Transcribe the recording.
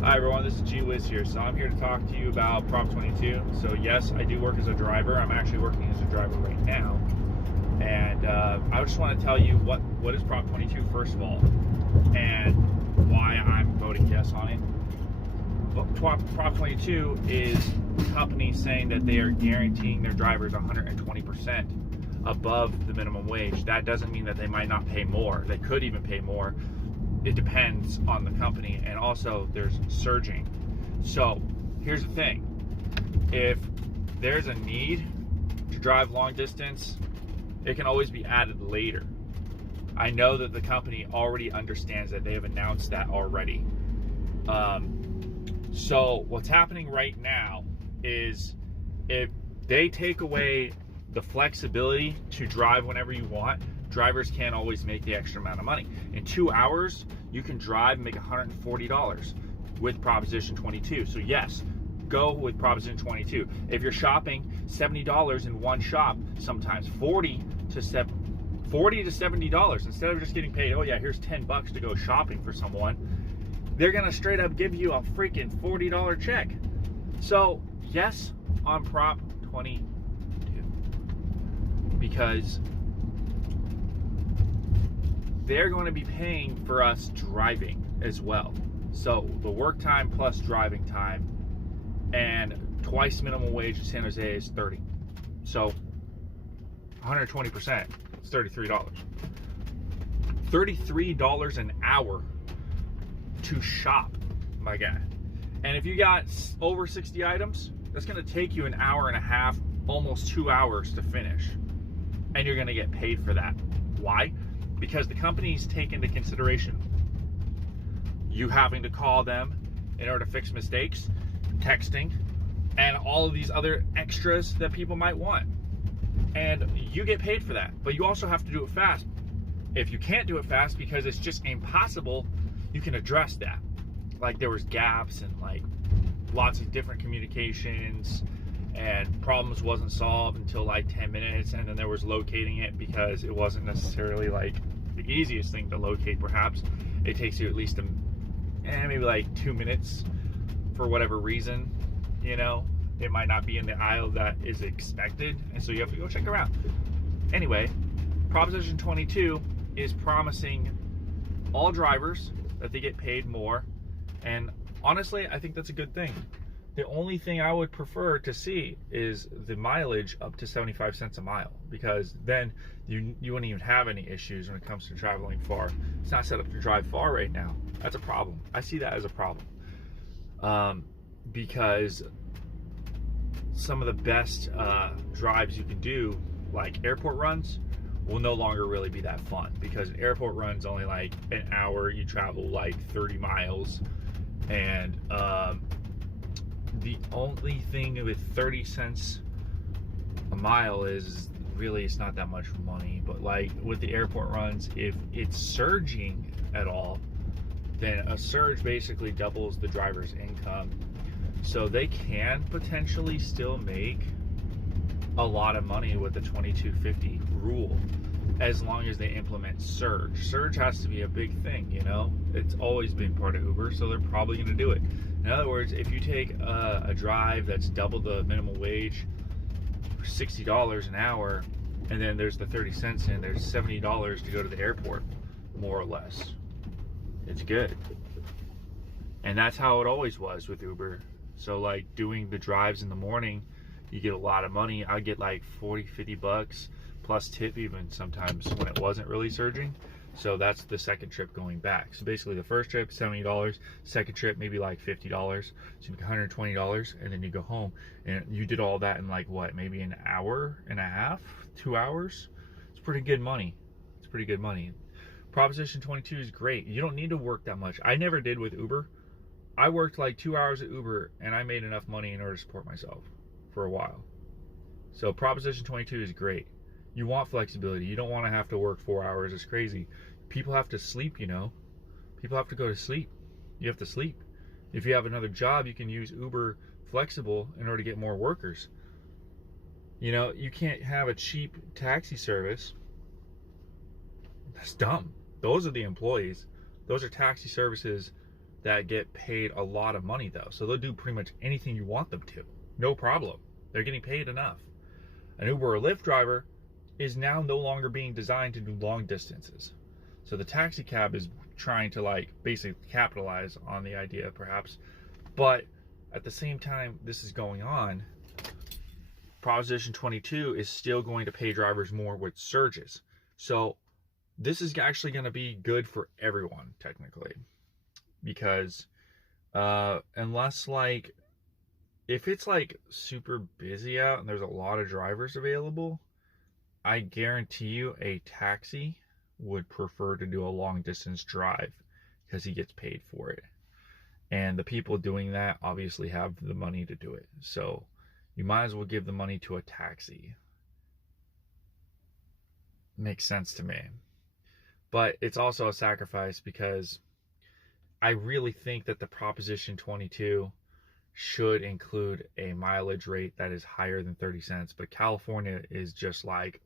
Hi everyone, this is G Wiz here. So I'm here to talk to you about Prop 22. So yes, I do work as a driver. I'm actually working as a driver right now. And I just want to tell you what is Prop 22 first of all, and why I'm voting yes on it. Prop 22 is companies saying that they are guaranteeing their drivers 120% above the minimum wage. That doesn't mean that they might not pay more. They could even pay more. It depends on the company, and also there's surging. So here's the thing: if there's a need to drive long distance, it can always be added later. I know that the company already understands that. They have announced that already. So what's happening right now is if they take away the flexibility to drive whenever you want, drivers can't always make the extra amount of money. In 2 hours, you can drive and make $140 with Proposition 22. So yes, go with Proposition 22. If you're shopping, $70 in one shop, sometimes $40 to $70, instead of just getting paid, oh yeah, here's $10 to go shopping for someone, they're gonna straight up give you a freaking $40 check. So yes on Prop 22, because they're going to be paying for us driving as well. So the work time plus driving time, and twice minimum wage in San Jose is 30. So 120%, it's $33. $33 an hour to shop, my guy. And if you got over 60 items, that's going to take you an hour and a half, almost 2 hours to finish. And you're going to get paid for that. Why? Because the companies take into consideration you having to call them in order to fix mistakes, texting, and all of these other extras that people might want. And you get paid for that, but you also have to do it fast. If you can't do it fast because it's just impossible, you can address that. Like there was gaps and like lots of different communications, and problems wasn't solved until like 10 minutes, and then there was locating it because it wasn't necessarily like the easiest thing to locate. Perhaps it takes you at least maybe like 2 minutes for whatever reason. You know, it might not be in the aisle that is expected, and so you have to go check around. Anyway, Proposition 22 is promising all drivers that they get paid more, and honestly, I think that's a good thing. The only thing I would prefer to see is the mileage up to 75 cents a mile, because then you wouldn't even have any issues when it comes to traveling far. It's not set up to drive far right now. That's a problem. I see that as a problem, because some of the best drives you can do, like airport runs, will no longer really be that fun, because an airport run's only like an hour. You travel like 30 miles, and the only thing with 30 cents a mile is really, it's not that much money. But like with the airport runs, if it's surging at all, then a surge basically doubles the driver's income. So they can potentially still make a lot of money with the 2250 rule, as long as they implement surge. Surge has to be a big thing, you know? It's always been part of Uber, so they're probably gonna do it. In other words, if you take a drive that's double the minimum wage for $60 an hour, and then there's the 30 cents in, there's $70 to go to the airport, more or less. It's good. And that's how it always was with Uber. So like doing the drives in the morning, you get a lot of money. I get like 40, 50 bucks plus tip even sometimes when it wasn't really surging. So that's the second trip going back. So basically the first trip, $70, second trip, maybe like $50. So you make $120, and then you go home, and you did all that in like what, maybe an hour and a half, 2 hours? It's pretty good money. It's pretty good money. Proposition 22 is great. You don't need to work that much. I never did with Uber. I worked like 2 hours at Uber, and I made enough money in order to support myself for a while. So Proposition 22 is great. You want flexibility. You don't want to have to work 4 hours. It's crazy. People have to sleep, you know. People have to go to sleep. You have to sleep. If you have another job, you can use Uber Flexible in order to get more workers. You know, you can't have a cheap taxi service. That's dumb. Those are the employees. Those are taxi services that get paid a lot of money though. So they'll do pretty much anything you want them to. No problem. They're getting paid enough. An Uber or Lyft driver is now no longer being designed to do long distances. So the taxi cab is trying to like basically capitalize on the idea perhaps. But at the same time this is going on, Proposition 22 is still going to pay drivers more with surges. So this is actually going to be good for everyone technically, because unless like if it's like super busy out and there's a lot of drivers available, I guarantee you a taxi would prefer to do a long distance drive because he gets paid for it. And the people doing that obviously have the money to do it. So you might as well give the money to a taxi. Makes sense to me. But it's also a sacrifice because I really think that the Proposition 22 should include a mileage rate that is higher than 30 cents. But California is just like